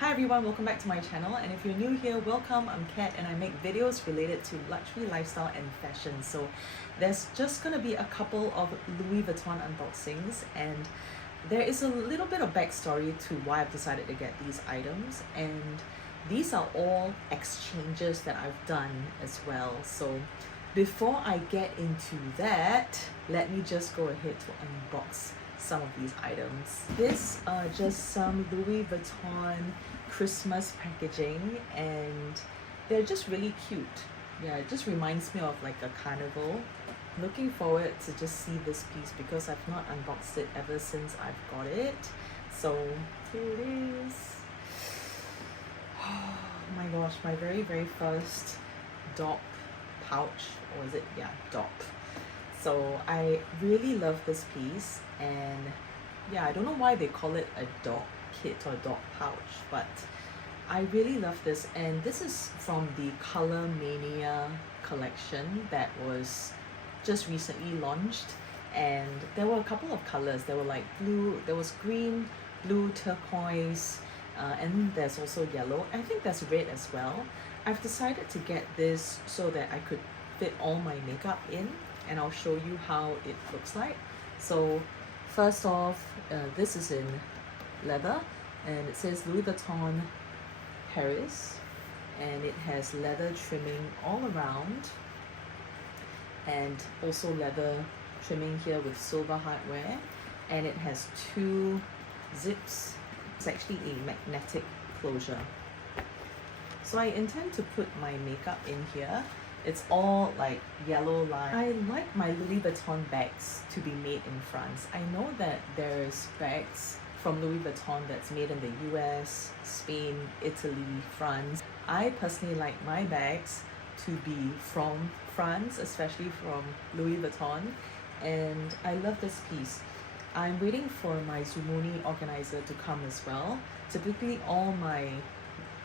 Hi everyone, welcome back to my channel, and if you're new here, welcome. I'm Kat and I make videos related to luxury, lifestyle and fashion. So there's just gonna be a couple of Louis Vuitton unboxings, and there is a little bit of backstory to why I've decided to get these items, and these are all exchanges that I've done as well. So before I get into that, let me just go ahead to unbox some of these items. This are just some Louis Vuitton Christmas packaging, and they're just really cute. Yeah, it just reminds me of like a carnival. Looking forward to just see this piece because I've not unboxed it ever since I've got it. So here it is. Oh my gosh, my very first DOP pouch, or is it? Yeah, DOP. So I really love this piece, and yeah, I don't know why they call it a DOP kit or DOP pouch, but I really love this. And this is from the Color Mania collection that was just recently launched, and there were a couple of colors. There were like blue, there was green, blue, turquoise, and there's also yellow. I think there's red as well. I've decided to get this so that I could fit all my makeup in, and I'll show you how it looks like. So first off, this is in leather, and it says Louis Vuitton Paris, and it has leather trimming all around, and also leather trimming here with silver hardware, and it has two zips. It's actually a magnetic closure. So I intend to put my makeup in here. It's all like yellow line. I like my Louis Vuitton bags to be made in France. I know that there's bags from Louis Vuitton that's made in the US, Spain, Italy, France. I personally like my bags to be from France, especially from Louis Vuitton, and I love this piece. I'm waiting for my Zumoni organizer to come as well. Typically all my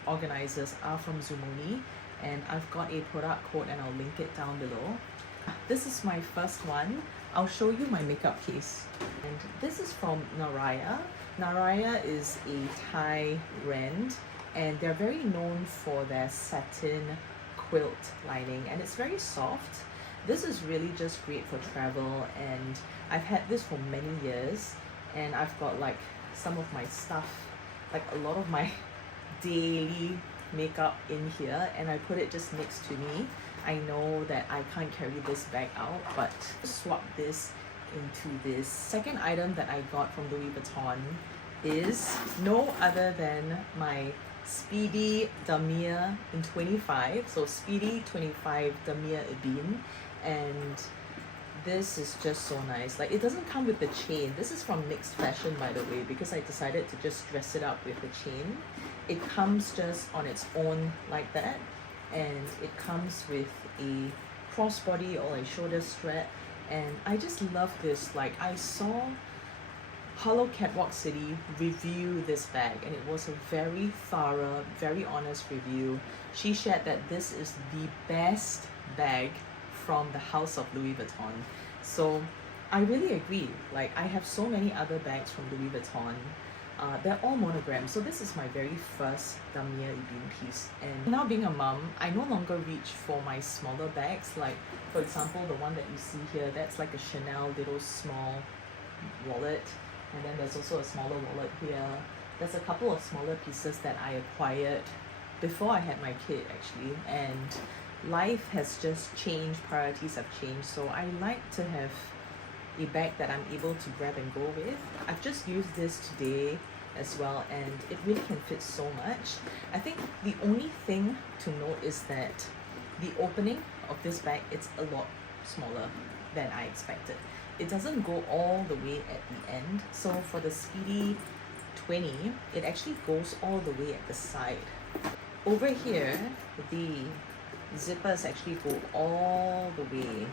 organizers are from Zumoni, and I've got a product code and I'll link it down below. This is my first one. I'll show you my makeup case. And this is from Naraya. Naraya is a Thai brand, and they're very known for their satin quilt lining, and it's very soft. This is really just great for travel, and I've had this for many years, and I've got like some of my stuff, like a lot of my daily makeup in here, and I put it just next to me. I know that I can't carry this bag out, but swap this into this. Second item that I got from Louis Vuitton is no other than my Speedy Damier in 25. So Speedy 25 Damier Ebene, and this is just so nice. Like, it doesn't come with the chain. This is from Mixed Fashion, by the way, because I decided to just dress it up with the chain. It comes just on its own like that, and it comes with a crossbody or a shoulder strap, and I just love this. Like, I saw Hello Catwalk City review this bag, and it was a very thorough, very honest review. She shared that this is the best bag from the house of Louis Vuitton. So I really agree. Like, I have so many other bags from Louis Vuitton. They're all monograms. So this is my very first Damier Ebene piece. And now being a mom, I no longer reach for my smaller bags. Like, for example, the one that you see here, that's like a Chanel little small wallet. And then there's also a smaller wallet here. There's a couple of smaller pieces that I acquired before I had my kid, actually. And life has just changed, priorities have changed. So I like to have a bag that I'm able to grab and go with. I've just used this today as well, and it really can fit so much. I think the only thing to note is that the opening of this bag, it's a lot smaller than I expected. It doesn't go all the way at the end. So for the Speedy 20, it actually goes all the way at the side. Over here, the zippers actually go all the way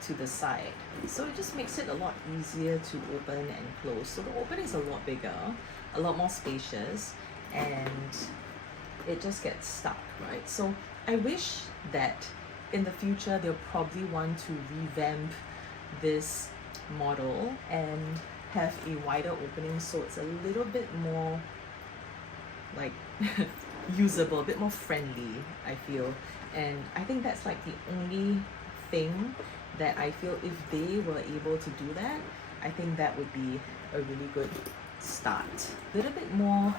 to the side, so it just makes it a lot easier to open and close. So the opening is a lot bigger, a lot more spacious, and it just gets stuck, right? So I wish that in the future they'll probably want to revamp this model and have a wider opening so it's a little bit more like usable, a bit more friendly, I feel. And I think that's like the only thing that I feel if they were able to do that, I think that would be a really good start. A little bit more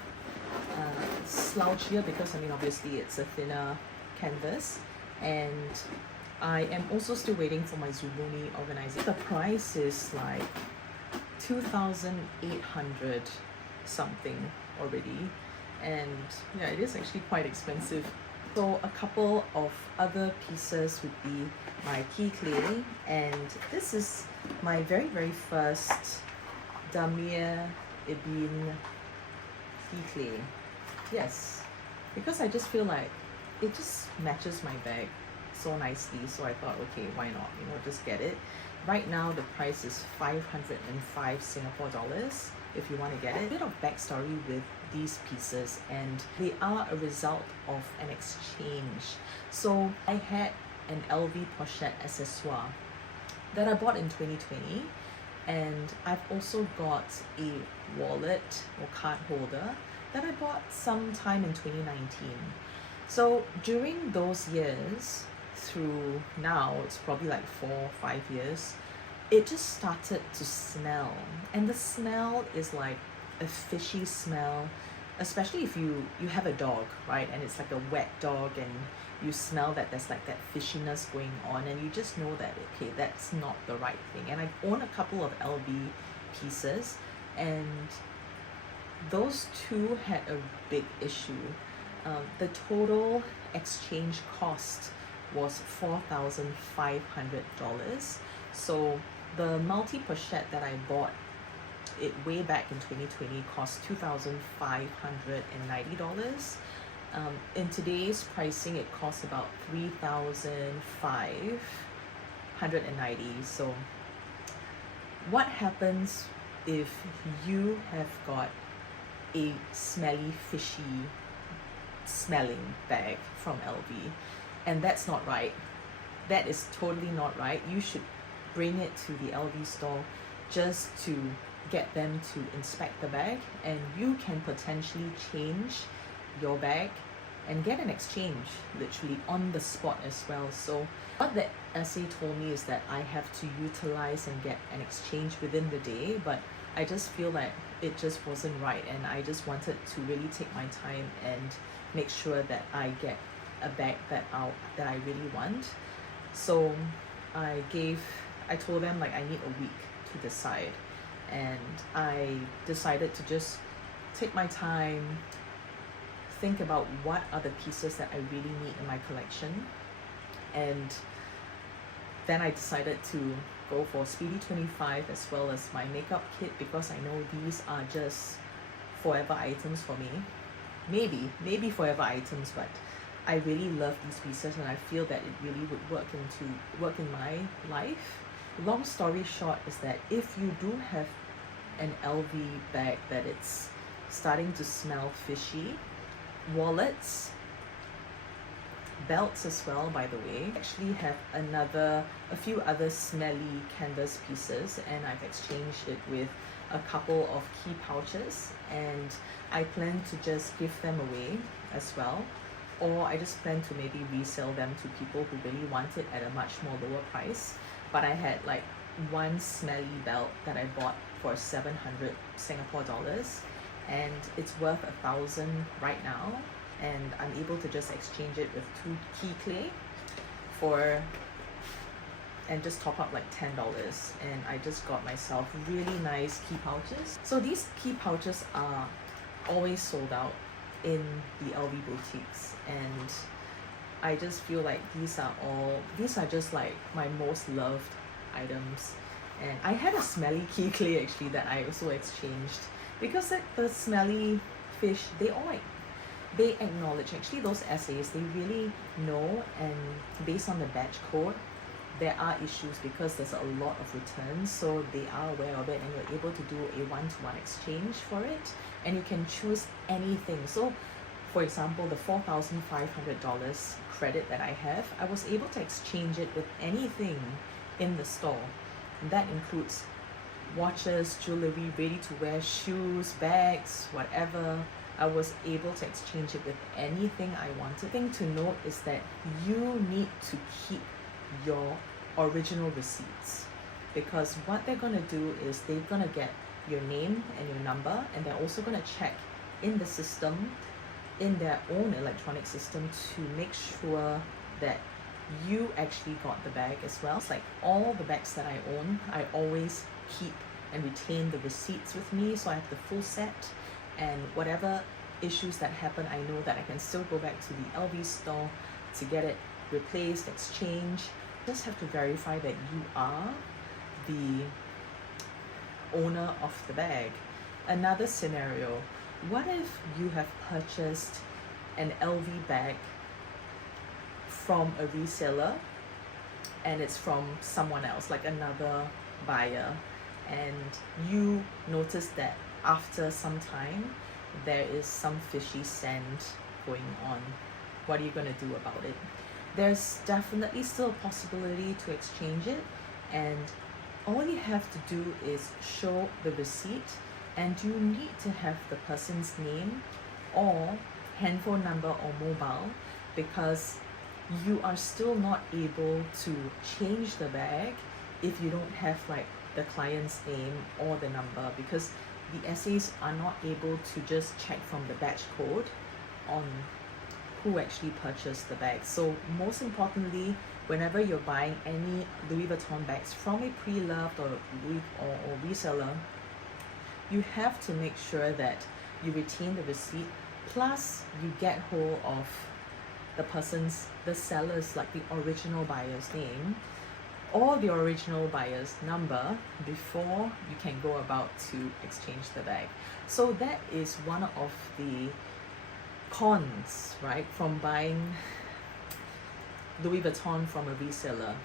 slouchier because I mean obviously it's a thinner canvas, and I am also still waiting for my Zuboni organizer. The price is like 2,800 something already, and yeah, it is actually quite expensive. So a couple of other pieces would be my key clay, and this is my very first Damir Ibn key clay. Yes, because I just feel like it just matches my bag so nicely, so I thought, okay, why not, you know, just get it. Right now the price is 505 Singapore dollars if you want to get it. A bit of backstory with these pieces, and they are a result of an exchange. So I had an LV pochette accessoire that I bought in 2020, and I've also got a wallet or card holder that I bought sometime in 2019. So during those years through now, it's probably like 4 or 5 years, it just started to smell, and the smell is like a fishy smell, especially if you have a dog, right, and it's like a wet dog, and you smell that there's like that fishiness going on, and you just know that, okay, that's not the right thing. And I own a couple of LV pieces, and those two had a big issue. The total exchange cost was $4,500. So the multi pochette that I bought it way back in 2020 cost $2,590. In today's pricing, it costs about $3,590. So what happens if you have got a smelly, fishy smelling bag from LV? And that's not right. That is totally not right. You should bring it to the LV store just to get them to inspect the bag, and you can potentially change your bag and get an exchange literally on the spot as well. So what the essay told me is that I have to utilize and get an exchange within the day, but I just feel like it just wasn't right, and I just wanted to really take my time and make sure that I get a bag that I really want. So I told them like I need a week to decide, and I decided to just take my time, think about what are the pieces that I really need in my collection, and then I decided to go for Speedy 25 as well as my makeup kit, because I know these are just forever items for me. Maybe forever items, but I really love these pieces, and I feel that it really would work in my life. Long story short is that if you do have an LV bag that it's starting to smell fishy, wallets, belts as well, by the way, actually have a few other smelly canvas pieces, and I've exchanged it with a couple of key pouches, and I plan to just give them away as well, or I just plan to maybe resell them to people who really want it at a much more lower price. But I had like one smelly belt that I bought for 700 Singapore dollars, and it's worth 1,000 right now, and I'm able to just exchange it with 2 key clay and just top up like $10, and I just got myself really nice key pouches. So these key pouches are always sold out in the LV boutiques, and I just feel like these are just like my most loved items. And I had a smelly key clay actually that I also exchanged, because like the smelly fish, they acknowledge, actually those essays, they really know, and based on the batch code, there are issues because there's a lot of returns, so they are aware of it, and you're able to do a one-to-one exchange for it, and you can choose anything. So for example, the $4,500 credit that I have, I was able to exchange it with anything in the store. And that includes watches, jewelry, ready-to-wear, shoes, bags, whatever. I was able to exchange it with anything I wanted. The thing to note is that you need to keep your original receipts, because what they're going to do is they're going to get your name and your number, and they're also going to check in the system, in their own electronic system, to make sure that you actually got the bag as well. It's like all the bags that I own, I always keep and retain the receipts with me, so I have the full set, and whatever issues that happen, I know that I can still go back to the LV store to get it replaced, exchanged. Just have to verify that you are the owner of the bag. Another scenario, what if you have purchased an LV bag from a reseller and it's from someone else, like another buyer, and you notice that after some time there is some fishy scent going on? What are you going to do about it? There's definitely still a possibility to exchange it, and all you have to do is show the receipt, and you need to have the person's name or handphone number or mobile, because you are still not able to change the bag if you don't have like the client's name or the number, because the SAs are not able to just check from the batch code on who actually purchased the bag. So most importantly, whenever you're buying any Louis Vuitton bags from a pre-loved or reseller, you have to make sure that you retain the receipt, plus you get hold of the seller's, like the original buyer's name or the original buyer's number before you can go about to exchange the bag. So that is one of the cons, right, from buying Louis Vuitton from a reseller,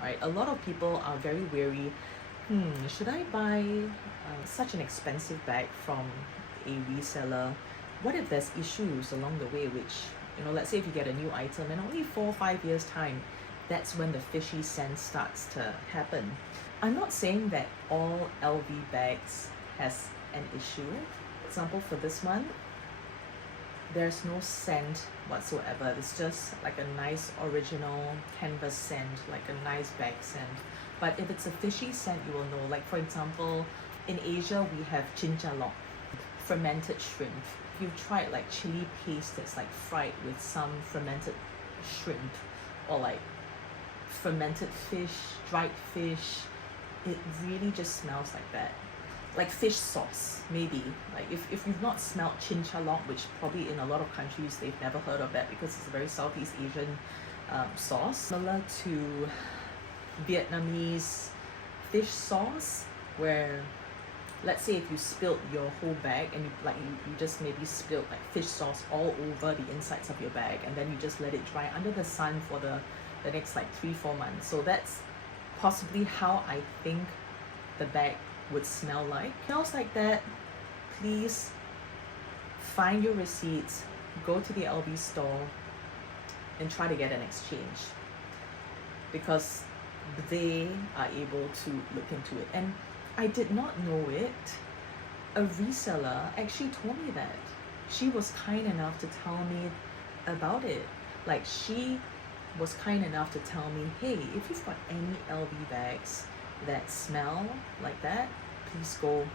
right? A lot of people are very wary. Should I buy such an expensive bag from a reseller? What if there's issues along the way, which, you know, let's say if you get a new item in only 4 or 5 years time, that's when the fishy scent starts to happen. I'm not saying that all LV bags has an issue. For example, for this one, there's no scent whatsoever. It's just like a nice original canvas scent, like a nice bag scent. But if it's a fishy scent, you will know. Like for example, in Asia, we have chinchalok, fermented shrimp. If you've tried like chili paste that's like fried with some fermented shrimp, or like fermented fish, dried fish, it really just smells like that. Like fish sauce, maybe. Like if you've not smelled chinchalok, which probably in a lot of countries they've never heard of that because it's a very Southeast Asian sauce, similar to Vietnamese fish sauce, where let's say if you spilled your whole bag and you just maybe spilled like fish sauce all over the insides of your bag, and then you just let it dry under the sun for the next like 3-4 months. So that's possibly how I think the bag would smell like. Smells like that, please find your receipts, go to the LV store and try to get an exchange, because they are able to look into it. And I did not know it. A reseller actually told me that. She was kind enough to tell me about it. Like she was kind enough to tell me, hey, if you've got any LV bags that smell like that, please go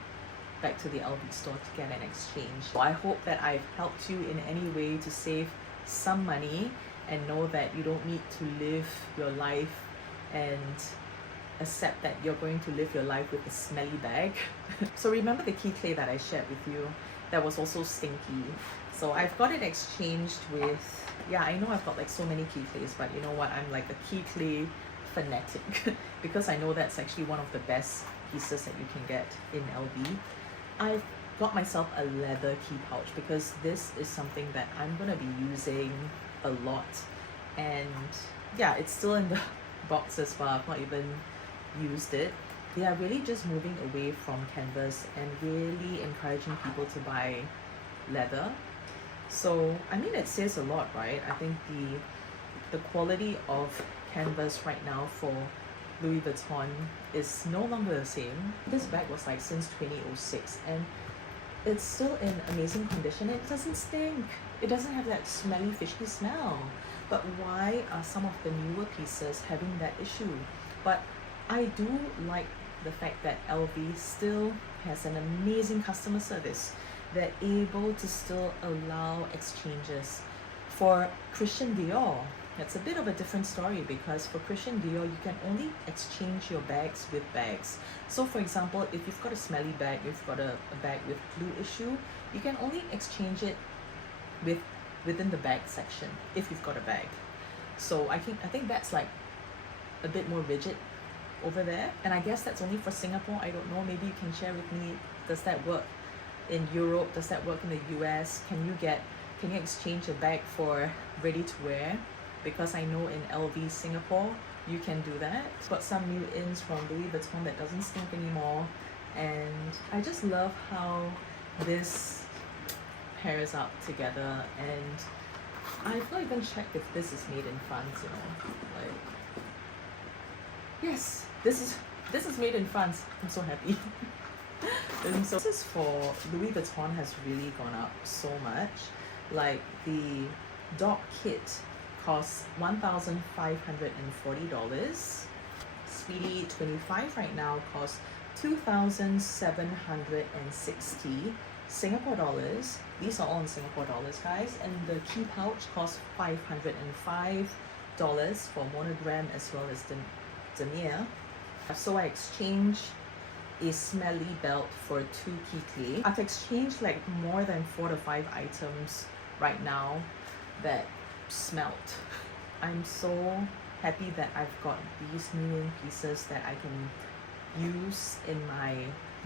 back to the LV store to get an exchange. So I hope that I've helped you in any way to save some money and know that you don't need to live your life and accept that you're going to live your life with a smelly bag. So remember the key clay that I shared with you that was also stinky. So I've got it exchanged with, yeah, I know I've got like so many key clays, but you know what, I'm like a key clay fanatic because I know that's actually one of the best pieces that you can get in LV. I've got myself a leather key pouch because this is something that I'm gonna be using a lot, and yeah, it's still in the box as well. I've not even used it. They are really just moving away from canvas and really encouraging people to buy leather. So I mean, it says a lot, right? I think the quality of canvas right now for Louis Vuitton is no longer the same. This bag was like since 2006, and it's still in amazing condition. It doesn't stink. It doesn't have that smelly, fishy smell. But why are some of the newer pieces having that issue? But I do like the fact that LV still has an amazing customer service. They're able to still allow exchanges. For Christian Dior, it's a bit of a different story because for Christian Dior, you can only exchange your bags with bags. So for example, if you've got a smelly bag, you've got a bag with glue issue, you can only exchange it within the bag section if you've got a bag. So I think that's like a bit more rigid over there. And I guess that's only for Singapore. I don't know, maybe you can share with me, does that work in Europe? Does that work in the US? Can you exchange a bag for ready to wear? Because I know in LV Singapore you can do that. Got some new ins from Louis Vuitton that doesn't stink anymore, and I just love how this pairs up together. And I've not even checked if this is made in France, you know. Like, yes, this is made in France. I'm so happy. And so this is for Louis Vuitton has really gone up so much. Like the dog kit costs $1,540. Speedy 25 right now costs 2,760 Singapore dollars. These are all in Singapore dollars, guys. And the key pouch costs $505 for monogram as well as the denier. So I exchanged a Smelly belt for 2 key clay. I've exchanged like more than 4 to 5 items right now that smelt. I'm so happy that I've got these new pieces that I can use in my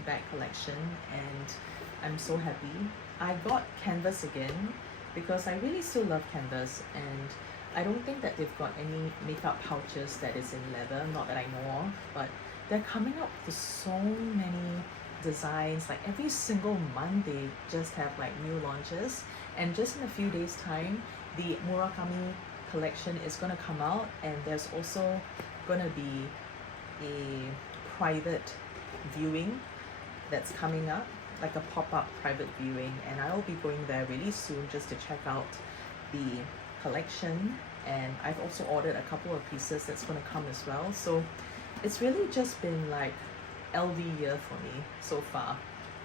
bag collection, and I'm so happy. I got canvas again because I really still love canvas, and I don't think that they've got any makeup pouches that is in leather, not that I know of, but they're coming up with so many designs. Like every single month they just have like new launches, and just in a few days time the Murakami collection is going to come out, and there's also going to be a private viewing that's coming up, like a pop-up private viewing, and I will be going there really soon just to check out the collection. And I've also ordered a couple of pieces that's going to come as well. So it's really just been like LV year for me so far,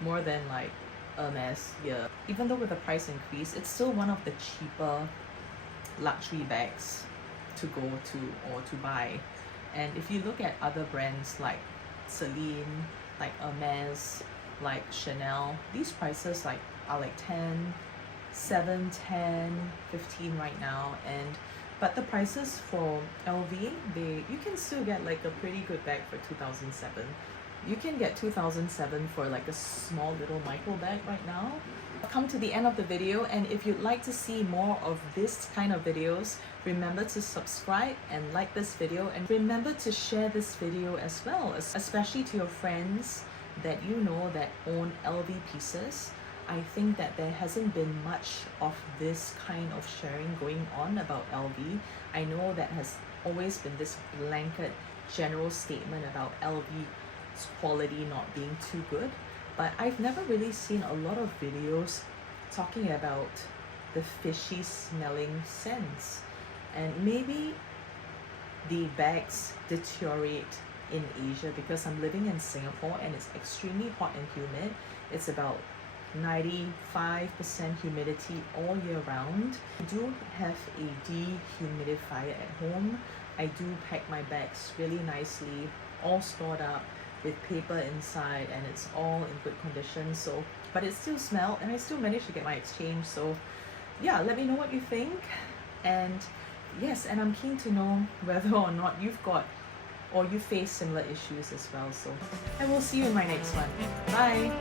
more than like Hermes year. Even though with the price increase, it's still one of the cheaper luxury bags to go to or to buy. And if you look at other brands like Celine, like Hermes, like Chanel, these prices like are like 10, 7, 10, 15 right now. And but the prices for LV, you can still get like a pretty good bag for 2007. You can get 2007 for like a small little micro bag right now. I've come to the end of the video, and if you'd like to see more of this kind of videos, remember to subscribe and like this video, and remember to share this video as well, especially to your friends that you know that own LV pieces. I think that there hasn't been much of this kind of sharing going on about LV. I know that has always been this blanket general statement about LV's quality not being too good, but I've never really seen a lot of videos talking about the fishy smelling scents. And maybe the bags deteriorate in Asia because I'm living in Singapore and it's extremely hot and humid. It's about 95% humidity all year round. I do have a dehumidifier at home. I do pack my bags really nicely, all stored up with paper inside, and it's all in good condition. So, but it still smells, and I still managed to get my exchange. So yeah, let me know what you think. And yes, and I'm keen to know whether or not you've got or you face similar issues as well. So I will see you in my next one. Bye.